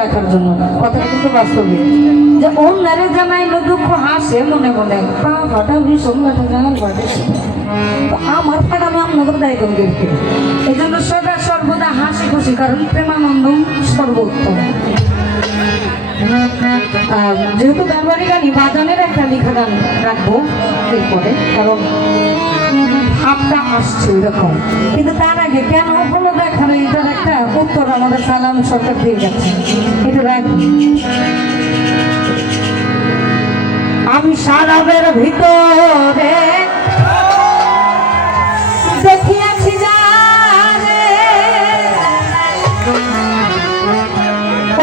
রাখার জন্য কথাটা কিন্তু বাস্তবিক যে অন্যের জানাইলো দুঃখ হাসে মনে মনে পা ফাটা ভীষণ ব্যথা জানাল বাড়ছে তো আমার ফাটা আমি আপনাদের দায়িত্ব দিচ্ছি এই জন্য সদা সর্বদা হাসি খুশি কারণ প্রেমানন্দ সর্বোত্তম। আর যেহেতু ব্যবহারিক গানই বাজানের একটা লিখা গান রাখবো এরপরে কারণ ভাবটা আসছে এরকম কিন্তু তার আগে কেন হলো দেখানো এটার একটা উত্তর আমাদের সালাম সরকার দিয়ে গেছে এটা রাখি। আমি সারাবের ভিতরে দেখিয়াছি যারে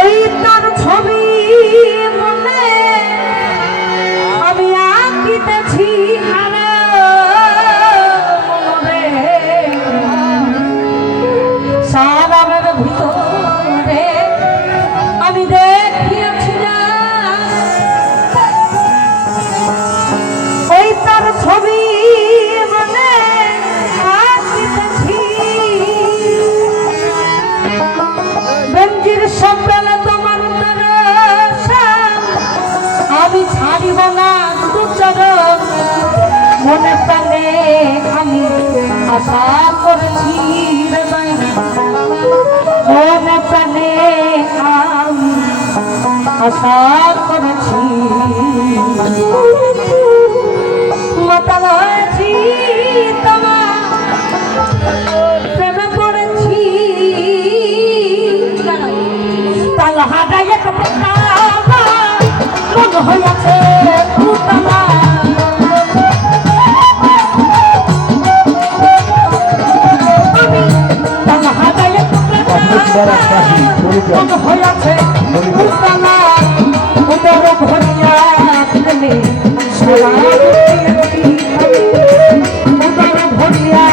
ওই তার ছবি মনে আমি আঁকিতেছি সারাবের ভিতরে আমি দেখিয়াছি ওই তার ছবি মনে আঁকিতেছি বেঞ্জির সকালে তোমার আমি ছাড়িব না দুচরণ মনে প্রাণে আমি আশা করেছি মনে প্রাণে আমি আশা করেছি মাতাল হয়েছি তোমার প্রেমে পড়েছি তাল হাটাই একটা মন হইয়াছে হইয়াছে উদর ভরিয়া উদর ভরিয়া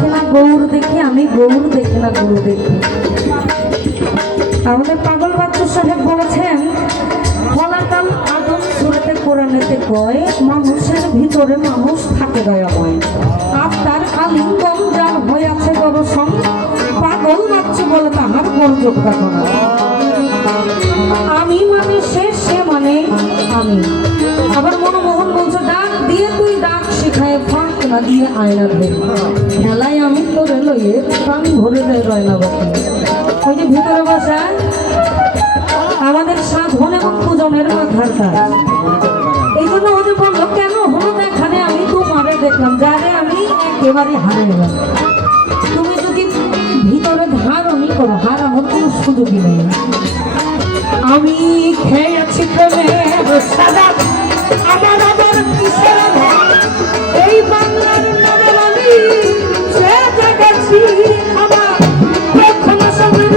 দেখি না গৌর দেখি, আমি গৌর দেখি না গৌর দেখি। আমাদের পাগল বাচ্চু সাহেব বলেছেন, ফলাকাল আদম সুরাতে কোরআনেতে কয়, মানুষের ভিতরে মানুষ থাকে দয়াময়, আত্মার আলিঙ্গন যার হইয়াছে দর্শন, পাগল বাচ্চু বলে তাহার বর্জক রাখো না। আমি মানে সে, সে মানে আমি। আবার মনমোহন বলছে, ডাক দিয়ে তুই ডাক শিখায়, ফাঁক না দিয়ে আয়না ধরে, খেলায় আমি তোরে লইয়ে প্রাণ ভরে দেয় রয়না বাকি। ওই যে ভিতরে বসায় আমাদের সাধন এবং পূজনের মাথার কাজ। এই জন্য ওদের বললো, কেন হলো এখানে আমি তোমারে দেখলাম, যারে আমি একেবারে হারিয়ে গেলাম। তুমি যদি ভিতরে ধারণই করো, হারানোর কোনো সুযোগই নেই। আমি খেয়েছি প্রেমের সাদা, আমার আবার কিসের অভাব, এই বাংলার নরনারী সে জেগেছি আমার, কখনো সমীর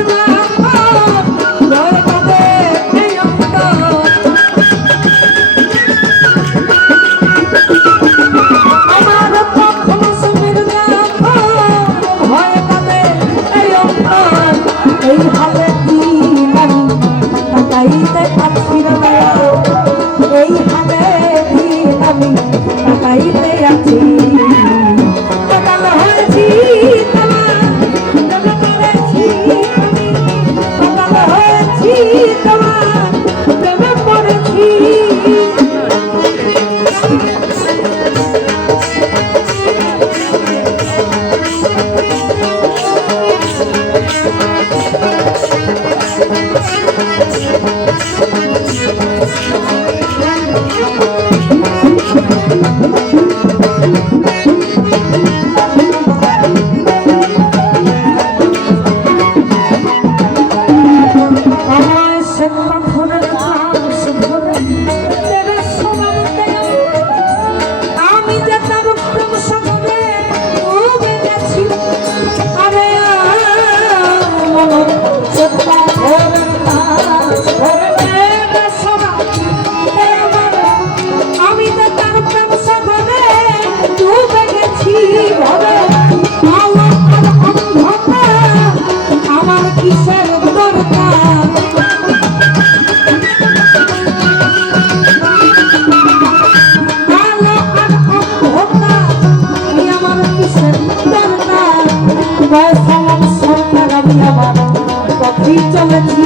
চলেছি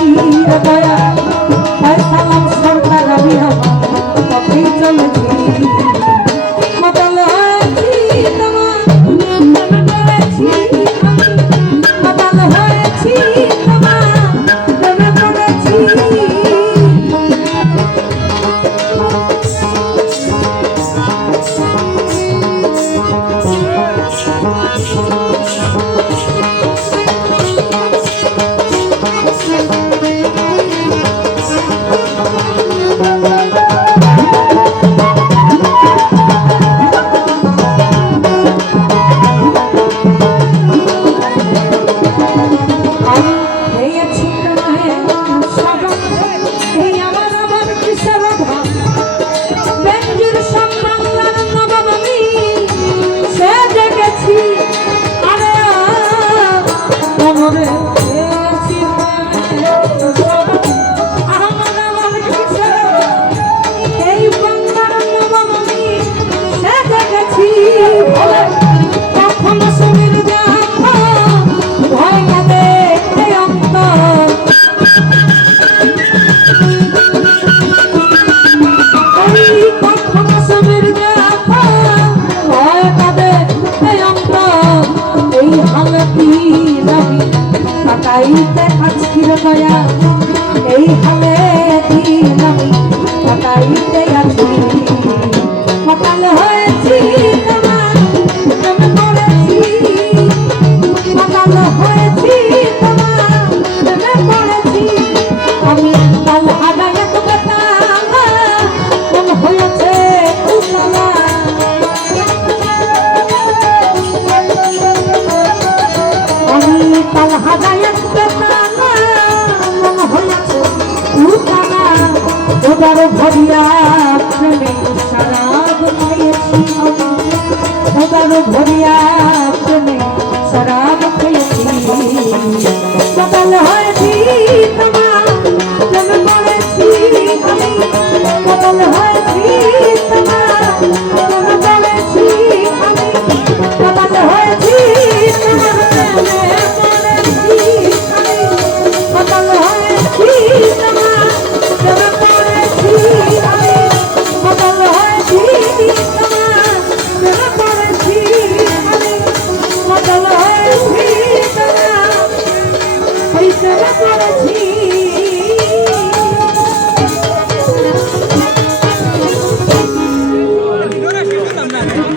দয়া, সালাম সরকার আমি আমার পথে চলেছি। কাটাইতে আজকের দয়া, এই হালে দিন আমি কাটাইতে আছি। মাতাল হয়েছি তোমার প্রেমে পড়েছি, মাতাল হয়েছি তোমার প্রেমে পড়েছি। আমি তাল হারায় তো বেটা মন হয়েছে উতলা, আমি তাল হারায় ওদার ভরিয়া প্রেমে সারা বানিয়েছি, ওদার ভরিয়া